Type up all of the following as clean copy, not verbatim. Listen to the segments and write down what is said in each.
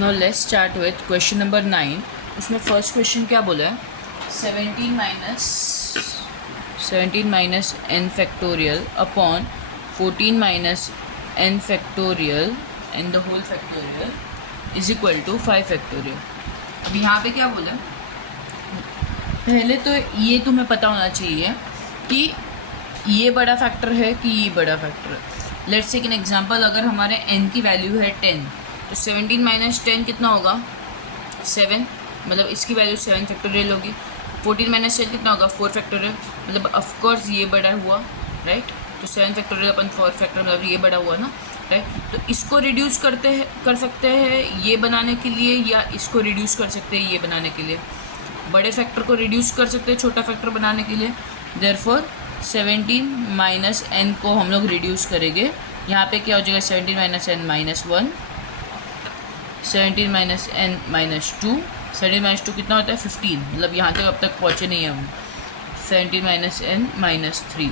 No let's start with question number 9। उसमें first question क्या बोला है, 17 minus n factorial upon 14 minus n factorial and the whole factorial is equal to 5 factorial. अब यहाँ पे क्या बोला है, पहले तो ये तुम्हें पता होना चाहिए कि ये बड़ा फैक्टर है कि ये बड़ा फैक्टर है। लेट्स टेक एन एग्जांपल, अगर हमारे n की वैल्यू है 10 तो 17 माइनस 10 कितना होगा 7, मतलब इसकी वैल्यू 7 फैक्टोरियल होगी। 14 माइनस 10 कितना होगा 4 फैक्टोरियल, मतलब ऑफकोर्स ये बड़ा हुआ, राइट। तो 7 फैक्टोरियल अपन 4 फैक्टोरियल, मतलब ये बड़ा हुआ ना, राइट। तो इसको रिड्यूस कर सकते हैं ये बनाने के लिए, या इसको रिड्यूस कर सकते हैं ये बनाने के लिए। बड़े फैक्टर को रिड्यूस कर सकते हैं छोटा फैक्टर बनाने के लिए। देयरफॉर 17 माइनस n को हम लोग रिड्यूस करेंगे। यहाँ पे क्या हो जाएगा 17 minus n minus 1, 17 minus n minus 2, 17 minus 2 कितना होता है 15, मतलब यहाँ तक अब तक पहुँचे नहीं है हम। 17 minus n minus 3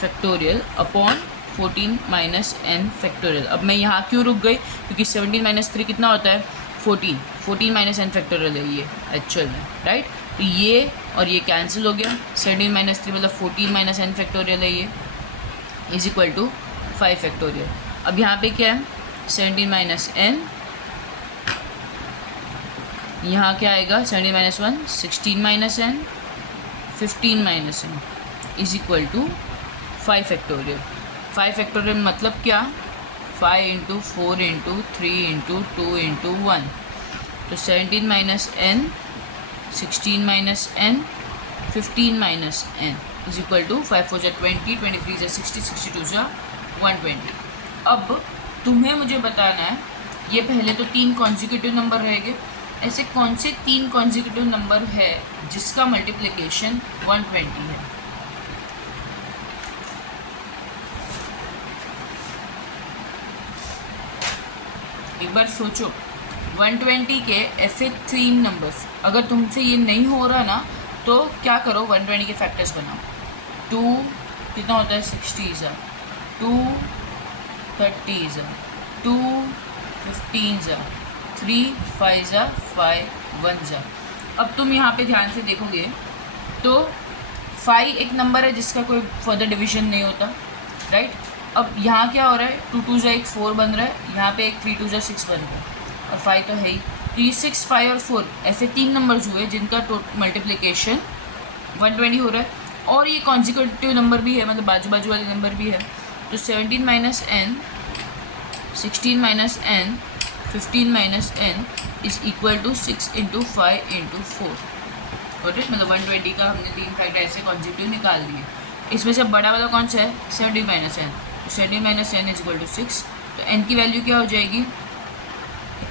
factorial upon 14 minus n factorial. अब मैं यहाँ क्यों रुक गई, क्योंकि 17 माइनस 3 कितना होता है 14 माइनस n फैक्टोरियल है ये एक्चुअल में, राइट। तो ये और ये कैंसिल हो गया, 17 माइनस 3 मतलब 14 माइनस n फैक्टोरियल है ये, इज इक्वल टू 5 फैक्टोरियल। अब यहाँ पे क्या है 17 माइनस n, यहाँ क्या आएगा 17 minus 1 16 minus n 15 minus n is equal to 5 factorial. 5 factorial मतलब क्या, 5 इंटू 4 इंटू 3 इंटू 2 इंटू 1। तो 17 minus n 16 minus n 15 minus n is equal to 5 4 20, 23 60, 62 120। अब तुम्हें मुझे बताना है, ये पहले तो 3 कॉन्जिक्यूटिव नंबर रहेंगे। ऐसे कौन से 3 कॉन्जिक्यूटिव नंबर है जिसका मल्टीप्लिकेशन 120 है। एक बार सोचो, 120 के ऐसे 3 नंबर्स, अगर तुमसे ये नहीं हो रहा ना तो क्या करो, 120 के फैक्टर्स बनाओ। 2 कितना होता है 60 ज़ा, 2 30 ज़ा, 2 15 ज़ा, 3 5 ज़ा 5 1 ज़ा। अब तुम यहाँ पे ध्यान से देखोगे तो 5 एक नंबर है जिसका कोई फर्दर डिवीजन नहीं होता, राइट। अब यहाँ क्या हो रहा है 2 2 ज़ा एक 4 बन रहा है, यहाँ पे एक 3 2 ज़ा 6 बन रहा है और 5 तो है ही। तो ये 6 5 और 4 ऐसे 3 नंबर्स हुए जिनका मल्टीप्लिकेशन 120 हो रहा है। और ये कॉन्जिक्यूटिव नंबर भी है, मतलब बाजू बाजू वाले नंबर भी है। तो 17 minus n 16 minus n 15 minus n is equal to 6 into 5 into 4, right. मतलब 120 का हमने 3 फैक्टर ऐसे कॉन्जिक्यूटिव निकाल दिए। इसमें से बड़ा वाला कौन सा है 17 माइनस n, तो 17 minus n is equal to 6। तो n की वैल्यू क्या हो जाएगी,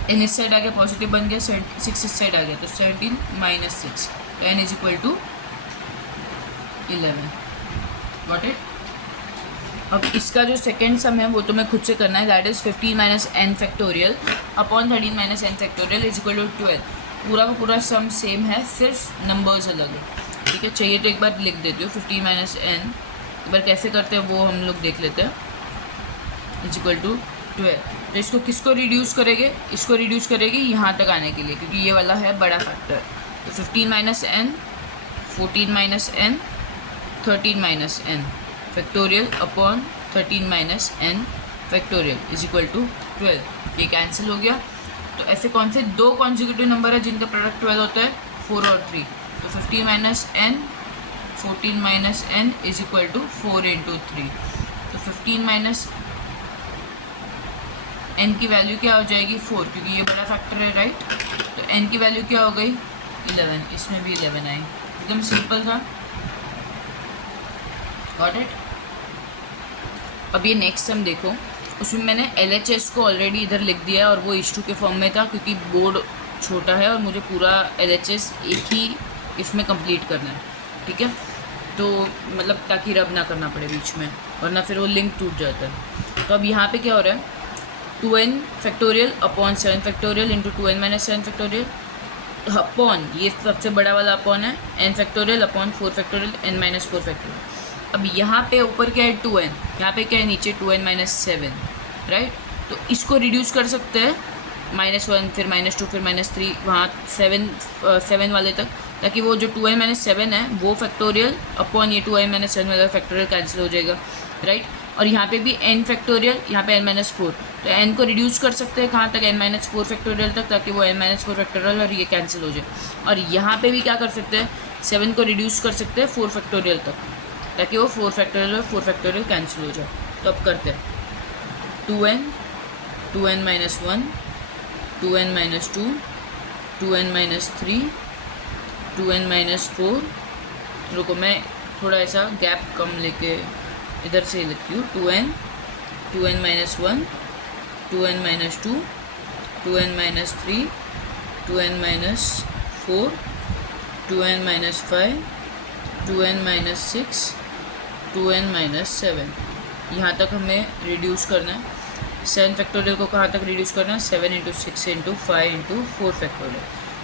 n इस साइड आ गया पॉजिटिव बन गया, 6 इस साइड आ गया, तो 17 माइनस 6, तो n is equal to 11, got it. अब इसका जो सेकेंड सम है वो तुम्हें खुद से करना है, that is 15 minus n factorial upon 13 minus n factorial is equal to 12। पूरा का पूरा सम सेम है, सिर्फ नंबर्स अलग है, ठीक है। चाहिए तो एक बार लिख देती हूँ 15 माइनस n, एक बार कैसे करते हैं वो हम लोग देख लेते हैं, इज इक्वल टू 12। तो इसको किसको रिड्यूस करेंगे, इसको रिड्यूस करेगी यहाँ तक आने के लिए, क्योंकि ये वाला है बड़ा फैक्टर। तो 15 minus n 14 minus n 13 minus n factorial upon 13 minus n factorial is equal to 12। ये कैंसिल हो गया। तो ऐसे कौन से 2 कॉन्जिक्यूटिव नंबर है जिनका प्रोडक्ट 12 होता है, 4 और 3। तो 15 minus n 14 minus n is equal to 4 into 3। तो 15 माइनस n की वैल्यू क्या हो जाएगी 4, क्योंकि ये बड़ा फैक्टर है, राइट। तो n की वैल्यू क्या हो गई 11, इसमें भी 11 आई, एकदम सिंपल था, गॉट इट। अब ये नेक्स्ट सम देखो, उसमें मैंने LHS को ऑलरेडी इधर लिख दिया है और वो इशू के फॉर्म में था, क्योंकि बोर्ड छोटा है और मुझे पूरा LHS एक ही इसमें कंप्लीट करना है, ठीक है। तो मतलब ताकि रब ना करना पड़े बीच में, वरना फिर वो लिंक टूट जाता है। तो अब यहाँ पे क्या हो रहा है 2n factorial upon 7 factorial into 2n minus 7 factorial upon, ये सबसे बड़ा वाला अपॉन है n factorial upon 4 factorial n minus 4 factorial. अब यहाँ पे ऊपर क्या है 2n, यहाँ पे क्या है नीचे 2n माइनस 7, राइट। तो इसको रिड्यूस कर सकते हैं -1 फिर -2 फिर -3 वहाँ 7 वाले तक, ताकि वो जो 2n-7 है वो फैक्टोरियल अपॉन ये 2n-7 वाला फैक्टोरियल कैंसिल हो जाएगा, राइट। और यहाँ पे भी n फैक्टोरियल, यहाँ पे n-4, तो n को रिड्यूस कर सकते हैं कहाँ तक, n-4 फैक्टोरियल तक, ताकि वो n-4 फैक्टोरियल और ये कैंसिल हो जाए। और यहाँ पे भी क्या कर सकते हैं, 7 को रिड्यूस कर सकते हैं 4 फैक्टोरियल तक, ताकि वो 4 फैक्टोरियल और 4 फैक्टोरियल कैंसिल हो जाए। तो अब करते हैं 2n, 2n-1, 2n-2, 2n-3, 2n-4, रुको मैं थोड़ा ऐसा गैप कम लेके इधर से लिखती हूँ, 2n, 2n-1, 2n-2, 2n-3, 2n-4, 2n-5, 2n-6, 2n-7, यहाँ तक हमें रिड्यूस करना है। 7 फैक्टोरियल को कहाँ तक रिड्यूस करना है, 7 × 6 × 5 × 4 फैक्टोरियल,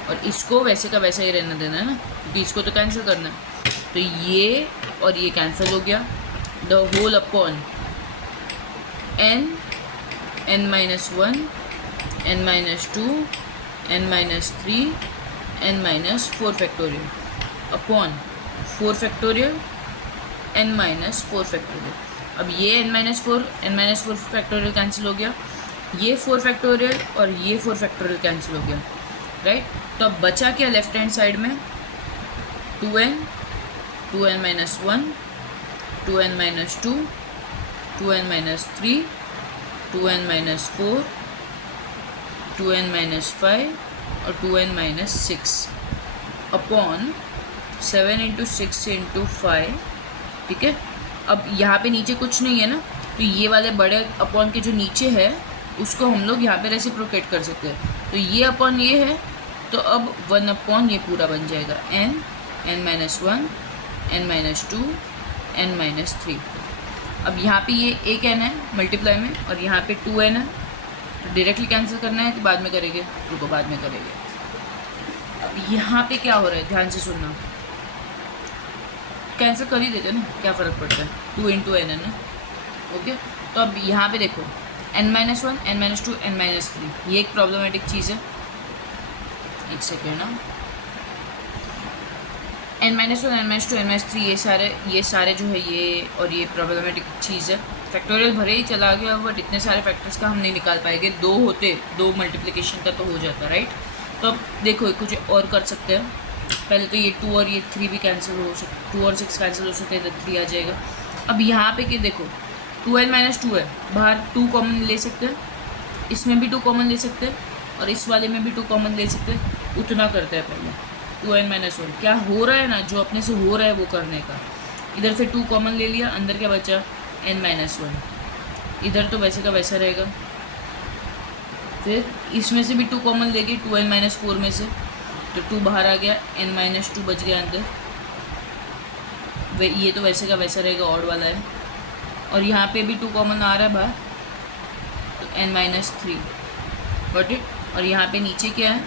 और इसको वैसे का वैसा ही रहना देना है ना, क्योंकि इसको तो कैंसिल करना है। तो ये और ये कैंसिल हो गया, the whole upon n, n-1, n-2, n-3, n-4 factorial upon 4 factorial, n-4 factorial. अब ये n-4 फैक्टोरियल कैंसिल हो गया, ये 4 फैक्टोरियल और ये 4 फैक्टोरियल कैंसिल हो गया, राइट। तो अब बचा क्या लेफ्ट हैंड साइड में, 2n, 2n-1, 2n-2, 2n-3, 2n-4, 2n-5 और 2n-6 अपॉन 7 × 6 × 5, ठीक है। अब यहाँ पे नीचे कुछ नहीं है ना, तो ये वाले बड़े अपॉन के जो नीचे है उसको हम लोग यहाँ पे रेसिप्रोकेट कर सकते हैं। तो ये अपॉन ये है, तो अब 1 अपॉन ये पूरा बन जाएगा, n, n-1, n-2, n-3। अब यहाँ पे ये एक n है मल्टीप्लाई में, और यहाँ पे 2n है, तो डायरेक्टली कैंसिल करना है कि बाद में करेंगे, रुको बाद में करेंगे। अब यहाँ पे क्या हो रहा है, ध्यान से सुनना, कैंसिल कर ही देते ना, क्या फ़र्क पड़ता है, 2 × n है ना, ओके। तो अब यहाँ पे देखो n-1, n-2, n-3, ये एक प्रॉब्लमेटिक चीज़ है, एक सेकेंड ना, n-1, n-2, n-3 ये सारे जो है ये और ये प्रॉब्लमेटिक चीज़ है। फैक्टोरियल भरे ही चला गया, बट इतने सारे फैक्टर्स का हम नहीं निकाल पाएंगे, 2 होते 2 मल्टीप्लिकेशन का तो हो जाता, राइट। तो अब देखो कुछ और कर सकते हैं, पहले तो ये 2 और ये 3 भी कैंसिल हो सकते, 2 और 6 कैंसिल हो सकते हैं, तो 3 आ जाएगा। अब यहाँ पे कि देखो 2n-2 है, बाहर 2 कॉमन ले सकते हैं, इसमें भी 2 कॉमन ले सकते हैं, और इस वाले में भी 2 कॉमन ले सकते हैं। उतना करते हैं पहले 2n-1, क्या हो रहा है ना, जो अपने से हो रहा है वो करने का। इधर से 2 कॉमन ले लिया, अंदर क्या बचा, n-1, इधर तो वैसे का वैसा रहेगा। फिर इसमें से भी 2 कॉमन लेके 2n-4 में से, तो 2 बाहर आ गया, n-2 बच गया अंदर, ये तो वैसे का वैसा रहेगा, ऑड वाला है। और यहाँ पे भी 2 कॉमन आ रहा है बाहर, तो n-3 गॉट इट। और यहाँ पे नीचे क्या है,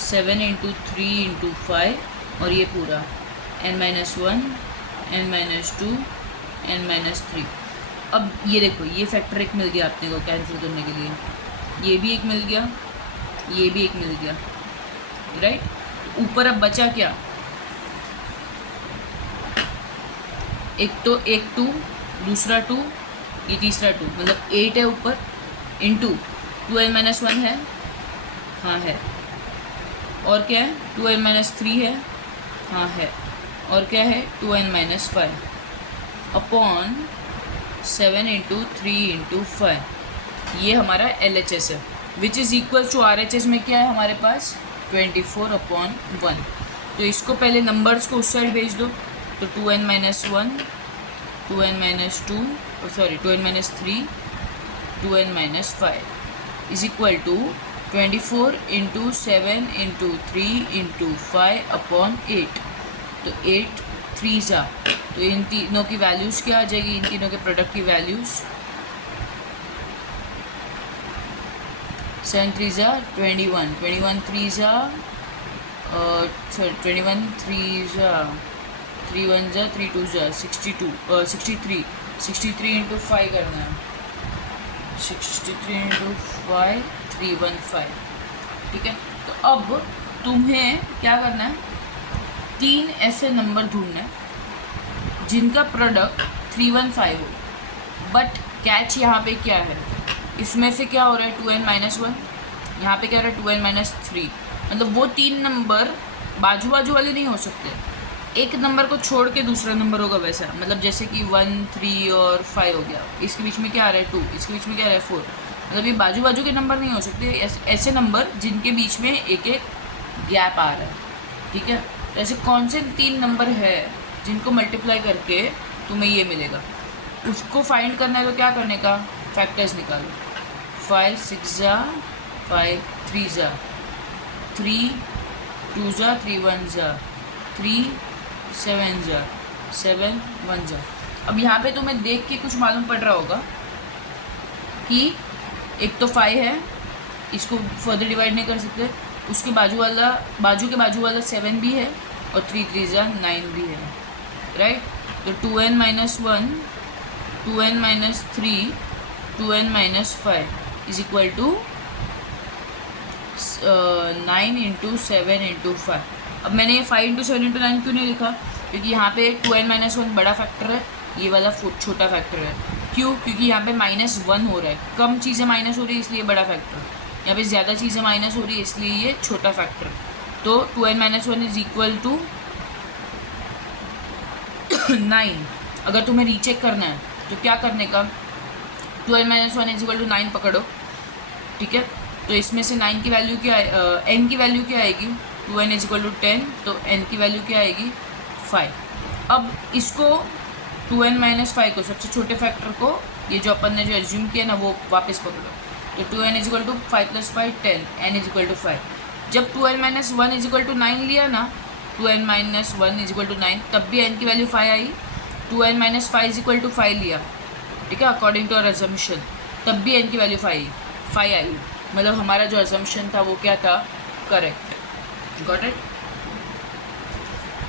7 × 3 × 5, और ये पूरा n-1, n-2, n-3। अब ये देखो ये फैक्टर एक मिल गया अपने को कैंसिल करने के लिए, ये भी एक मिल गया, ये भी एक मिल गया, राइट। ऊपर अब बचा क्या, एक 2, दूसरा 2, ये तीसरा 2, मतलब 8 है ऊपर, इंटू 2n-1 है, हाँ है, और क्या है 2n-3 है, हाँ है, और क्या है 2n-5 अपॉन 7 × 3 × 5, ये हमारा LHS है, which is equal to RHS में क्या है हमारे पास 24/1। तो इसको पहले नंबर्स को उस साइड भेज दो, तो 2n-1, 2n-2, sorry 2n-3, 2n-5 is equal to 24 × 7 × 3 × 5 upon 8। तो 8 3 जा, तो इन तीनों की वैल्यूज़ क्या आ जाएगी, इन तीनों के प्रोडक्ट की वैल्यूज़ 7 3 जा 21, 21 3 जा 21 3 जा 3 1 जा 3 2 जा 62, 63 × 5 करना है, 63 इंटू 5 315। ठीक है, तो अब तुम्हें क्या करना है, 3 ऐसे नंबर ढूंढना है जिनका प्रोडक्ट 315 हो। बट कैच यहाँ पे क्या है, इसमें से क्या हो रहा है 2n-1, यहाँ पे क्या हो रहा है 2n-3। मतलब वो 3 नंबर बाजू बाजू वाले नहीं हो सकते, एक नंबर को छोड़ के दूसरा नंबर होगा वैसा। मतलब जैसे कि 1 3 और 5 हो गया, इसके बीच में क्या आ रहा है 2, इसके बीच में क्या आ रहा है 4। मतलब ये बाजू बाजू के नंबर नहीं हो सकते, ऐसे नंबर जिनके बीच में एक एक गैप आ रहा है। ठीक है, तो ऐसे कौन से 3 नंबर है जिनको मल्टीप्लाई करके तुम्हें ये मिलेगा, उसको फाइंड करना है। तो क्या करने का, फैक्टर्स निकालो। 5 6 जा 5 3 जा 3 2 जा 3 1 जा 3 7 जा 7 1 जा। अब यहाँ पे तुम्हें देख के कुछ मालूम पड़ रहा होगा कि एक तो 5 है, इसको फर्दर डिवाइड नहीं कर सकते, उसके बाजू के बाजू वाला 7 भी है, और 3 3 जा 9 भी है, राइट। तो 2n-1 2n-3 2n-5 is equal to 9 into 7 into 5। अब मैंने ये 5 इंटू 7 इंटू 9 क्यों नहीं लिखा, क्योंकि यहाँ पे 2n-1 बड़ा फैक्टर है, ये वाला छोटा फैक्टर है। क्यों, क्योंकि यहाँ पे -1 हो रहा है, कम चीज़ें माइनस हो रही है इसलिए बड़ा फैक्टर, यहाँ पे ज़्यादा चीज़ें माइनस हो रही है इसलिए ये छोटा फैक्टर। तो 2n-1 इज इक्वल टू 9। अगर तुम्हें रीचेक करना है तो क्या करने का, 2n-1 इज इक्वल टू 9 पकड़ो। ठीक है, तो इसमें से 9 की वैल्यू क्या है, n की वैल्यू क्या आएगी, 2n इज इक्वल टू 10, तो n की वैल्यू क्या आएगी 5। अब इसको 2n-5 को, सबसे छोटे फैक्टर को, ये जो अपन ने जो एज्यूम किया ना वो वापस पकड़ो। तो 2n is equal to 5 + 5 10, n is equal to 5। जब 2n-1 इज इक्वल टू 9 लिया ना, 2n-1 इज इक्वल टू 9, तब भी n की वैल्यू 5 आई। 2n-5 इज इक्वल टू 5 लिया, ठीक है, अकॉर्डिंग टू आवर अजम्पशन, तब भी n की वैल्यू 5 आई। मतलब हमारा जो अजम्पशन था वो क्या था, correct. Got it.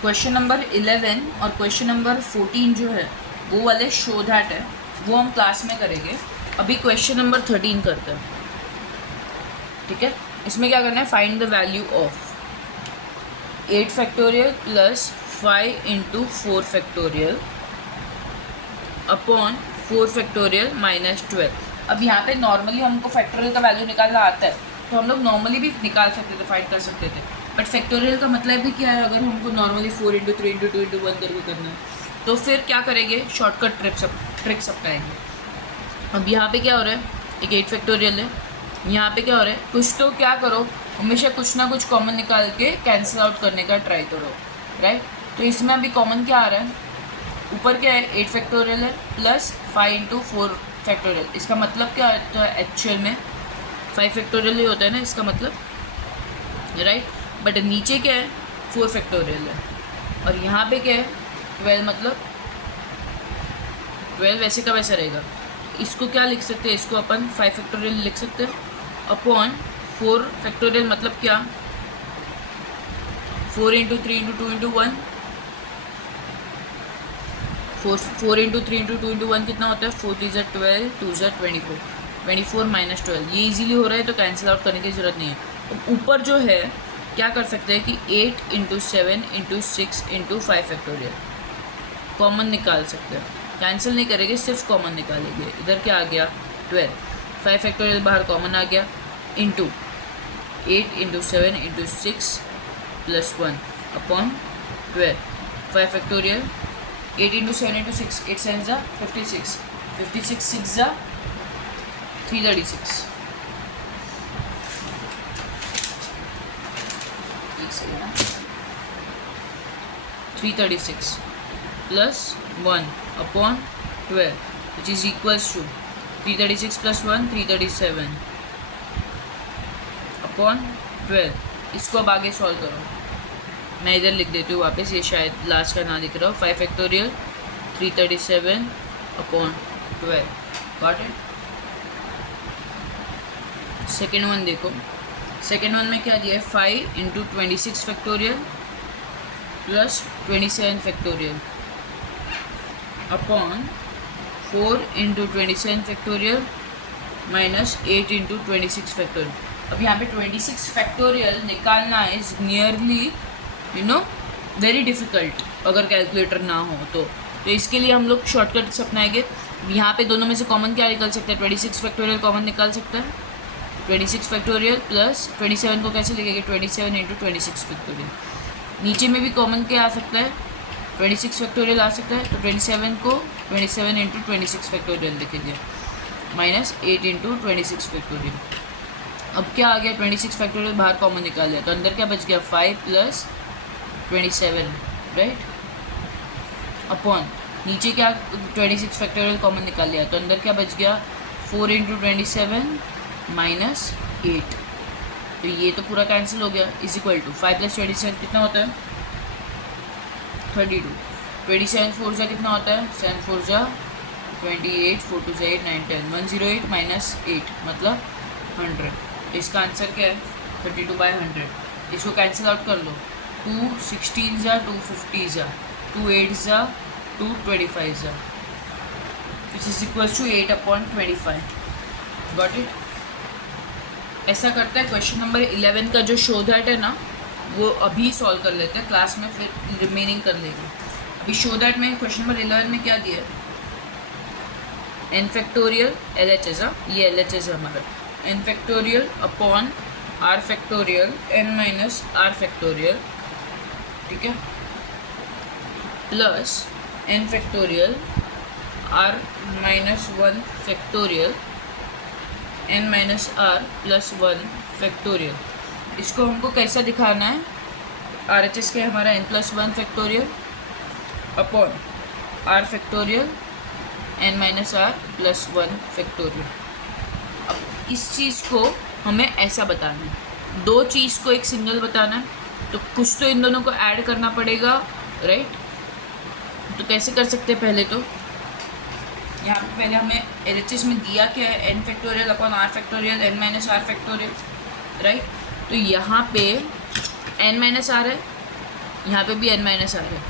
Question number 11 और क्वेश्चन नंबर 14 जो है वो वाले शो दैट है, वो हम क्लास में करेंगे। अभी क्वेश्चन नंबर 13 करते हैं। ठीक है, इसमें क्या करना है, find the value of 8 factorial plus 5 into 4 factorial upon 4 factorial minus 12। अब यहाँ पे नॉर्मली हमको फैक्टोरियल का वैल्यू निकालना आता है, तो हम लोग नॉर्मली भी निकाल सकते थे, फाइंड कर सकते थे। बट फैक्टोरियल का मतलब भी क्या है, अगर हमको नॉर्मली 4 इंटू 3 इंटू 2 इंटू 1 करके करना है, तो फिर क्या करेंगे, शॉर्टकट ट्रिक्स अपनाएंगे। अब यहाँ पे क्या हो रहा है, एक 8 फैक्टोरियल है, यहाँ पे क्या हो रहा है, कुछ तो क्या करो, हमेशा कुछ ना कुछ कॉमन निकाल के कैंसिल आउट करने का ट्राई करो, राइट। तो इसमें अभी कॉमन क्या आ रहा है, ऊपर क्या है 8 फैक्टोरियल है प्लस 5 इंटू 4 फैक्टोरियल। इसका मतलब क्या होता है, एक्चुअल में 5 फैक्टोरियल ही होता है ना इसका मतलब, राइट। बट नीचे क्या है 4 फैक्टोरियल है, और यहाँ पे क्या है 12, मतलब 12 वैसे का वैसा रहेगा। इसको क्या लिख सकते हैं, इसको अपन 5 फैक्टोरियल लिख सकते हैं अपॉन 4 फैक्टोरियल, मतलब क्या 4 into 3 into 2 into 1, 4 into 3 into 2 into 1 कितना होता है, 4 3 = 12, 2 = 24, 24 माइनस 12। ये इजीली हो रहा है तो कैंसिल आउट करने की ज़रूरत नहीं है। तो ऊपर जो है क्या कर सकते हैं कि 8 into 7 into 6 into 5 factorial common निकाल सकते हैं, कैंसिल नहीं करेंगे, सिर्फ कॉमन निकालेंगे। इधर क्या आ गया 12, 5 फैक्टोरियल बाहर कॉमन आ गया, into 8 into 7 into 6 plus 1 upon 12, 5 factorial 8 into 7 into 6, 8 7 = 56, 56 6 = 336। 336 plus 1 upon 12 which is equals to 336 plus 1 337 upon 12। इसको अब आगे सॉल्व करो, मैं इधर लिख देती हूँ वापस, ये शायद लास्ट का ना लिख रहा हूँ। 5 factorial 337 upon 12, got it. Second one देखो, सेकेंड वन में क्या दिया है, 5 into 26 factorial plus 27 factorial upon 4 into 27 factorial minus 8 into 26 factorial. अब यहाँ पे 26 फैक्टोरियल निकालना इज नियरली वेरी डिफ़िकल्ट अगर कैलकुलेटर ना हो तो इसके लिए हम लोग शॉर्टकट्स अपनाएंगे। यहाँ पे दोनों में से कॉमन क्या निकल सकता है? 26 फैक्टोरियल कॉमन निकाल सकता है। 26 फैक्टोरियल प्लस 27 को कैसे लिखेंगे? 27 इंटू 26 फैक्टोरियल। नीचे में भी कॉमन क्या आ सकता है? 26 फैक्टोरियल आ सकता है, तो 27 को 27 इंटू 26 फैक्टोरियल लिखेंगे माइनस 8 इंटू 26 फैक्टोरियल। अब क्या आ गया? 26 फैक्टोरियल बाहर कॉमन निकाल लिया तो अंदर क्या बच गया? 5 प्लस 27, राइट, अपॉन नीचे क्या 26 फैक्टोरियल कॉमन निकाल लिया तो अंदर क्या बच गया? 4 इंटू 27 माइनस 8, तो ये तो पूरा कैंसिल हो गया। इज इक्वल टू 5 प्लस 27 कितना होता है? 32। 27 4 जा कितना होता है? 7 4 जा 28, 4 2 जा 8, 9 10, 108 माइनस 8 मतलब 100। इसका आंसर क्या है? 32/100। इसको कैंसिल आउट कर लो। 2 16 जा 2 50 जा 2 8 जा 2 25 जा, which is equals to 8/25। Got it? ऐसा करता है। क्वेश्चन नंबर 11 का जो शो दैट है ना, वो अभी सॉल्व कर लेते हैं, क्लास में फिर रिमेनिंग कर लेंगे। अभी शो दैट में क्वेश्चन नंबर 11 में क्या दिया है? एन फैक्टोरियल LHS, ये LHS है हमारा, n factorial upon r factorial n minus are factorial, ठीक है, plus n factorial r minus 1 factorial n minus are plus 1 factorial. इसको हमको कैसा दिखाना है? RHS के हमारा n+1 factorial upon r factorial n minus are plus 1 factorial. अब इस चीज़ को हमें ऐसा बताना है, दो चीज़ को एक सिंगल बताना है, तो कुछ तो इन दोनों को ऐड करना पड़ेगा, राइट? तो कैसे कर सकते हैं? पहले तो यहाँ पे पहले हमें LHS में दिया क्या है? n factorial upon r factorial n minus are factorial, right? तो यहाँ पे n माइनस आर है, यहाँ पे भी n माइनस आर है,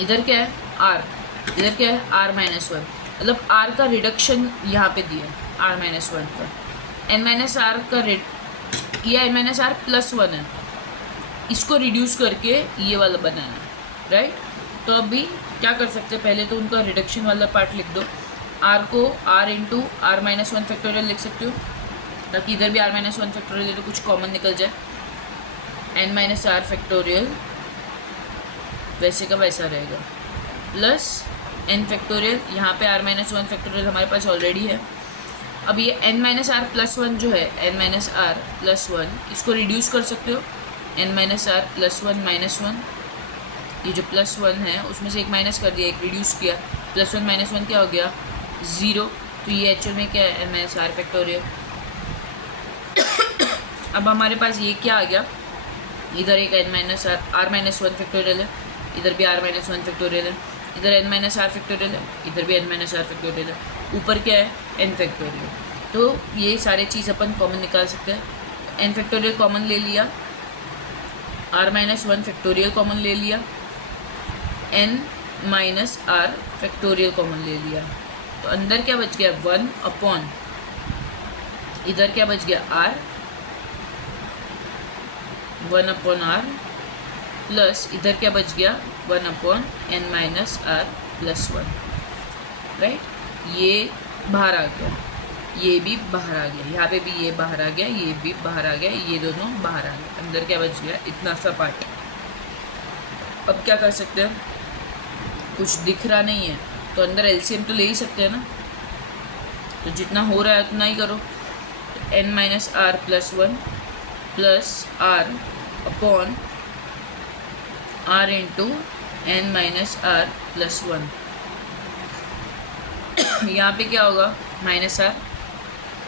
इधर क्या है? r, इधर क्या है? r माइनस 1, मतलब r का रिडक्शन यहाँ पे दिया है r माइनस 1 का। n माइनस आर का या n माइनस आर प्लस 1 है, इसको रिड्यूस करके ये वाला बनाना है, राइट? तो अभी क्या कर सकते हैं? पहले तो उनका रिडक्शन वाला पार्ट लिख दो। r को r into r minus 1 factorial लिख सकते हो, ताकि इधर भी r माइनस 1 फैक्टोरियल है तो कुछ कॉमन निकल जाए। n माइनस आर फैक्टोरियल वैसे का वैसा रहेगा, प्लस n फैक्टोरियल, यहाँ पे r माइनस 1 फैक्टोरियल हमारे पास ऑलरेडी है। अब ये n माइनस आर प्लस 1 जो है, n माइनस आर प्लस 1, इसको रिड्यूस कर सकते हो। n minus are plus 1 minus 1, ये जो प्लस 1 है उसमें से एक माइनस कर दिया, एक रिड्यूस किया, प्लस 1 माइनस 1 क्या हो गया? 0। तो ये एक्चुअल में क्या है? n minus are factorial. अब हमारे पास ये क्या आ गया? इधर एक n minus r minus 1 factorial है, इधर भी r माइनस 1 फैक्टोरियल है, इधर n माइनस आर फैक्टोरियल है, इधर भी n माइनस आर फैक्टोरियल है, ऊपर क्या है? n factorial. तो ये सारे चीज़ अपन कॉमन निकाल सकते हैं। n फैक्टोरियल कॉमन ले लिया, r माइनस 1 फैक्टोरियल कॉमन ले लिया, n minus are factorial common ले लिया, तो अंदर क्या बच गया? 1 अपॉन, इधर क्या बच गया? r, 1 अपॉन आर, प्लस इधर क्या बच गया? 1 upon n minus are plus 1, right? ये बाहर आ गया, ये भी बाहर आ गया, यहाँ पे भी ये बाहर आ गया, ये भी बाहर आ गया, ये दोनों बाहर आ गए, अंदर क्या बच गया? इतना सा पार्ट। अब क्या कर सकते हैं? कुछ दिख रहा नहीं है तो अंदर LCM तो ले ही सकते हैं ना, तो जितना हो रहा है उतना ही करो। n minus are plus 1 plus r upon r into n minus are plus 1, यहाँ पे क्या होगा? Minus are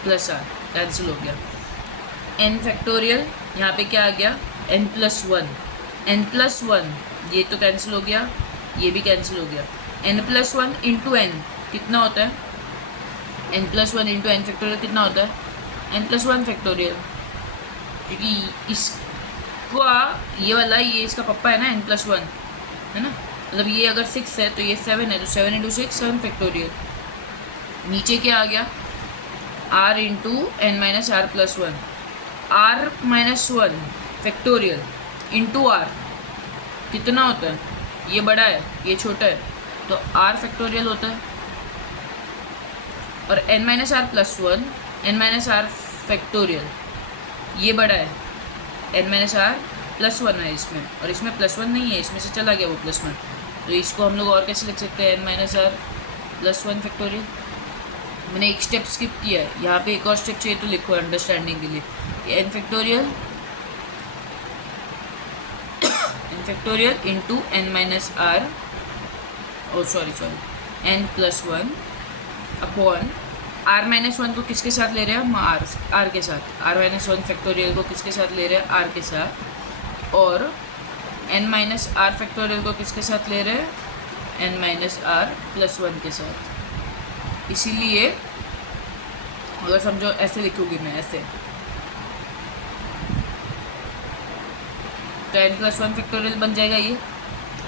plus r cancel हो गया। n फैक्टोरियल, यहाँ पे क्या आ गया? n प्लस 1, n प्लस 1 ये तो कैंसिल हो गया, ये भी कैंसिल हो गया। n प्लस 1 इंटू n कितना होता है? n plus 1 into n factorial कितना होता है? n प्लस 1 फैक्टोरियल, क्योंकि इसका ये वाला, ये इसका पप्पा है ना, n प्लस 1 है ना, मतलब ये अगर 6 है तो ये 7 है, तो 7 इंटू 6 7 फैक्टोरियल। नीचे क्या आ गया? R into n minus are plus one, r minus one factorial into r कितना होता है, ये बड़ा है ये छोटा है, तो आर फैक्टोरियल होता है। और n minus are plus one, N minus are factorial ये बड़ा है, n minus are plus one है इसमें, और इसमें प्लस वन नहीं है, इसमें से चला गया वो प्लस वन, तो इसको हम लोग और कैसे लिख सकते हैं, n minus are plus one factorial. मैंने एक स्टेप स्किप किया है, यहाँ पे एक और स्टेप चाहिए तो लिखो अंडरस्टैंडिंग के लिए, n factorial into n minus r, oh sorry n plus one upon r minus one को किसके साथ ले रहे हैं हम, आर के साथ, आर माइनस वन फैक्टोरियल को किसके साथ ले रहे हैं, आर के साथ, और एन माइनस आर फैक्टोरियल को किसके साथ ले रहे हैं, n minus are plus one के साथ। इसीलिए अगर समझो ऐसे लिखूँगी मैं ऐसे, तो एन प्लस वन फैक्टोरियल बन जाएगा ये,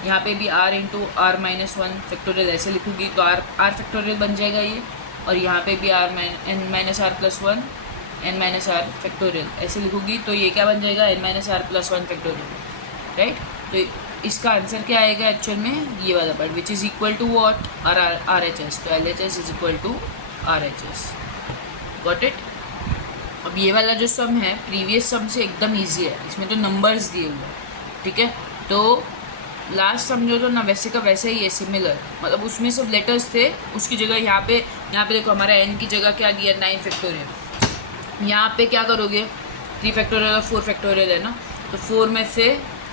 यहाँ पे भी r into r minus one factorial ऐसे लिखूँगी तो आर फैक्टोरियल बन जाएगा ये, और यहाँ पे भी N minus are plus one N minus are factorial ऐसे लिखूँगी तो ये क्या बन जाएगा, N minus are plus one factorial, right. तो इसका आंसर क्या आएगा एक्चुअल में, ये वाला part which is equal to what, R H S, तो L H S is equal to R H S, got it. अब ये वाला जो सम है प्रीवियस सम से एकदम ईजी है, इसमें तो नंबर्स दिए हुए हैं, ठीक है। तो लास्ट समझो तो ना वैसे का वैसे ही है, सिमिलर, मतलब उसमें सब लेटर्स थे, उसकी जगह यहाँ पे देखो हमारा एन की जगह क्या दिया, 9 फैक्टोरियल, यहाँ पे क्या करोगे 3 फैक्टोरियल और 4 फैक्टोरियल है ना, तो 4 में से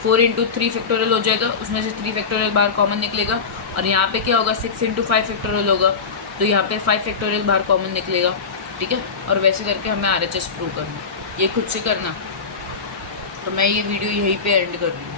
4 इंटू 3 फैक्टोरियल हो जाएगा, उसमें से 3 फैक्टोरियल बाहर कॉमन निकलेगा, और यहाँ पे क्या होगा 6 इंटू 5 फैक्टोरियल होगा, तो यहाँ पे 5 फैक्टोरियल बाहर कॉमन निकलेगा, ठीक है। और वैसे करके हमें आर एच एस प्रूव करना, ये खुद से करना। तो मैं ये वीडियो यहीं पे एंड कर रही हूँ।